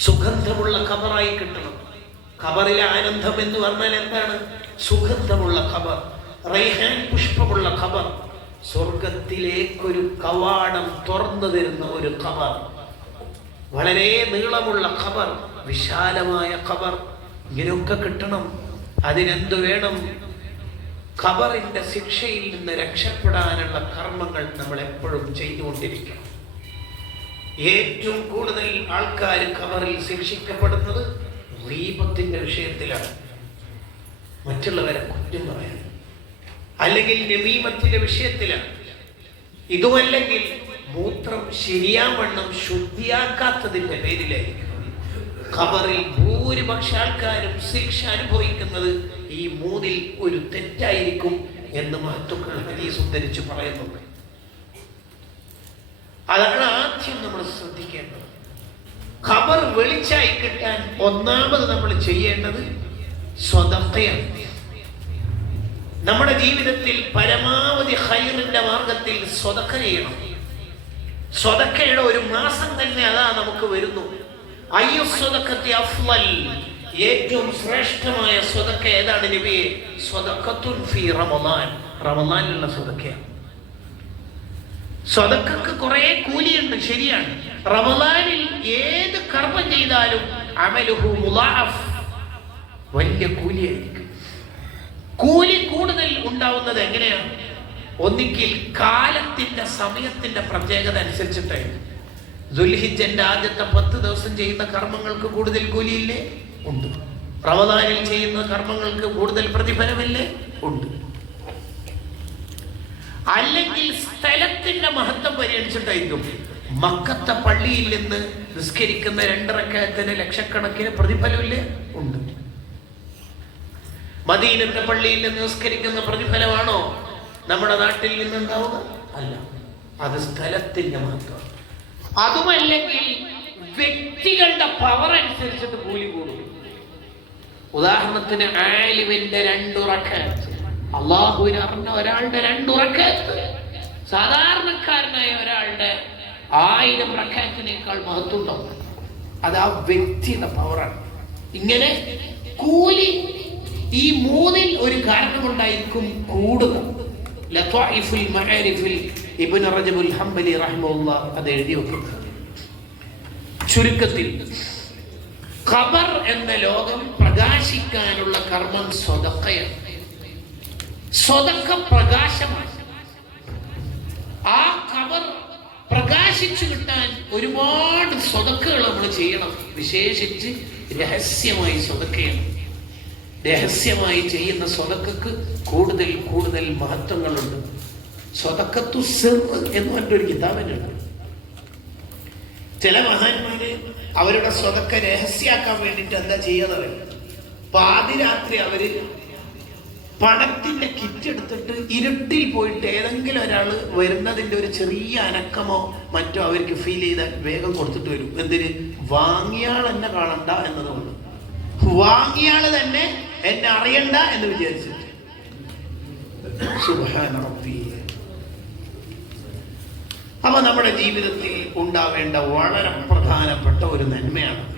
സുഗന്ധമുള്ള ഖബറായി കിട്ടണം. ഖബറിലെ ആനന്ദം എന്ന് പറഞ്ഞാൽ എന്താണ്? സുഗന്ധമുള്ള ഖബർ റൈഹാൻ പുഷ്പമുള്ള ഖബർ. സ്വർഗത്തിലേക്കൊരു കവാടം തുറന്നു തരുന്ന ഒരു ഖബർ. വളരെ നീളമുള്ള ഖബർ വിശാലമായ ഖബർ. ഇങ്ങനെയൊക്കെ കിട്ടണം. അതിനെന്തു വേണം? ഖബറിന്റെ ശിക്ഷയിൽ നിന്ന് രക്ഷപ്പെടാനുള്ള കർമ്മങ്ങൾ നമ്മൾ എപ്പോഴും ചെയ്തുകൊണ്ടിരിക്കണം. ഏറ്റവും കൂടുതൽ ആൾക്കാർ കവറിൽ ശിക്ഷിക്കപ്പെടുന്നത് ദീപത്തിന്റെ വിഷയത്തിലാണ്. മറ്റുള്ളവരെ കുറ്റം പറയാൻ. അല്ലെങ്കിൽ നമീമത്തിന്റെ വിഷയത്തിലാണ്. ഇതുമല്ലെങ്കിൽ മൂത്രം ശരിയാവണ്ണം ശുദ്ധിയാക്കാത്തതിന്റെ പേരിലായിരിക്കും. ഖബറിൽ ഭൂരിപക്ഷ ആൾക്കാരും ശിക്ഷ അനുഭവിക്കുന്നത് ഈ മൂന്നിൽ ഒരു തെറ്റായിരിക്കും എന്ന് മഹത്വക്കൾ ഹദീസ് ഉദ്ധരിച്ച് പറയുന്നുണ്ട്. അതാണ് ആദ്യം നമ്മൾ ശ്രദ്ധിക്കേണ്ടത്. ഖബർ വെളിച്ചായി കിട്ടാൻ ഒന്നാമത് നമ്മൾ ചെയ്യേണ്ടത് സ്വതന്ത്രയാണ്. നമ്മുടെ ജീവിതത്തിൽ പരമാവധി ഹൈറിന്റെ മാർഗത്തിൽ സ്വതക്ക ചെയ്യണം. സ്വതക്കയുടെ ഒരു മാസം തന്നെ അതാ നമുക്ക് വരുന്നു. അയ്യോ ഏറ്റവും ശ്രേഷ്ഠമായ സ്വതക്ക ഏതാണ് നബിയെ? സ്വതക്കത്തുൻ ഫി റമദാൻ. റമദാനിലുള്ള സ്വതക്കയാണ്. സ്വതക്കക്ക് കുറെ കൂലിയുണ്ട് ശരിയാണ്. റമദാനിൽ ഏത് കർമ്മം ചെയ്താലും അമലുഹു മുലാഫ് വലിയ കൂലിയായിരിക്കും. കൂലി കൂടുതൽ ഉണ്ടാവുന്നത് എങ്ങനെയാണ് ഒന്നിക്കിൽ കാലത്തിന്റെ സമയത്തിന്റെ പ്രത്യേകത അനുസരിച്ചിട്ട് ദുൽഹിജന്റെ ആദ്യത്തെ പത്ത് ദിവസം ചെയ്യുന്ന കർമ്മങ്ങൾക്ക് കൂടുതൽ കൂലിയില്ലേ? ഉണ്ട്. റമദാനിൽ ചെയ്യുന്ന കർമ്മങ്ങൾക്ക് കൂടുതൽ പ്രതിഫലമില്ലേ? ഉണ്ട്. അല്ലെങ്കിൽ സ്ഥലത്തിന്റെ മഹത്വം പരിഗണിച്ചിട്ടായിരിക്കും. മക്കത്തെ പള്ളിയിൽ നിന്ന് നിസ്കരിക്കുന്ന രണ്ടരക്കത്തിന് ലക്ഷക്കണക്കിന് പ്രതിഫലമില്ലേ. ഉണ്ട്. മദീനത്തെ പള്ളിയിൽ നിന്ന് നിസ്കരിക്കുന്ന പ്രതിഫലമാണോ നമ്മുടെ നാട്ടിൽ നിന്നുണ്ടാവുക അല്ല. അത് സ്ഥലത്തിന്റെ മഹത്വം. അതുമല്ലെങ്കിൽ വ്യക്തികളുടെ പവർ അനുസരിച്ചിട്ട് കൂലി കൂടും. ഉദാഹരണത്തിന് ആലിമിന്റെ രണ്ടുറക്കാറ്റ് അള്ളാഹുവിന് അറിഞ്ഞ ഒരാളുടെ രണ്ടുറക്ക സാധാരണക്കാരനായ ഒരാളുടെ ആയിരം റക്കാറ്റിനേക്കാൾ മഹത്വം ഉണ്ടാവും അത് ആ വ്യക്തിയുടെ പവറാണ് ഇങ്ങനെ കൂലി ഈ മൂന്നിൽ ഒരു കാരണമുണ്ടായിരിക്കും കൂടുക. അത് എഴുതി വെക്കുന്നത് ചുരുക്കത്തിൽ ഖബർ എന്ന ലോകം പ്രകാശിക്കാനുള്ള കർമ്മം സ്വതക്കയാണ്. സ്വതക്ക പ്രകാശമാണ് ആ കവർ പ്രകാശിച്ചു കിട്ടാൻ ഒരുപാട് സ്വതക്കുകൾ നമ്മൾ ചെയ്യണം. വിശേഷിച്ച് രഹസ്യമായി സ്വതക്കയാണ് രഹസ്യമായി ചെയ്യുന്ന സ്വതക്കക്ക് കൂടുതൽ കൂടുതൽ മഹത്വങ്ങളുണ്ട്. സ്വതക്കത്തു സിർ എന്ന് പറഞ്ഞൊരു കിതാബിനുണ്ട്. ചില മഹാന്മാര് അവരുടെ സ്വതക്ക രഹസ്യാക്കാൻ വേണ്ടിയിട്ട് എന്താ ചെയ്യുന്നത് പാതിരാത്രി അവർ പണത്തിന്റെ കിറ്റ് എടുത്തിട്ട് ഇരുട്ടിൽ പോയിട്ട് ഏതെങ്കിലും ഒരാൾ വരുന്നതിന്റെ ഒരു ചെറിയ അനക്കമോ മറ്റോ അവർക്ക് ഫീൽ ചെയ്താൽ വേഗം കൊടുത്തിട്ട് വരും. എന്തിന്? വാങ്ങിയാൾ എന്നെ കാണണ്ട എന്നതുകൊണ്ട്. വാങ്ങിയാൾ തന്നെ എന്നെ അറിയണ്ട എന്ന് വിചാരിച്ചിട്ട്. അപ്പൊ നമ്മുടെ ജീവിതത്തിൽ ഉണ്ടാവേണ്ട വളരെ പ്രധാനപ്പെട്ട ഒരു നന്മയാണ്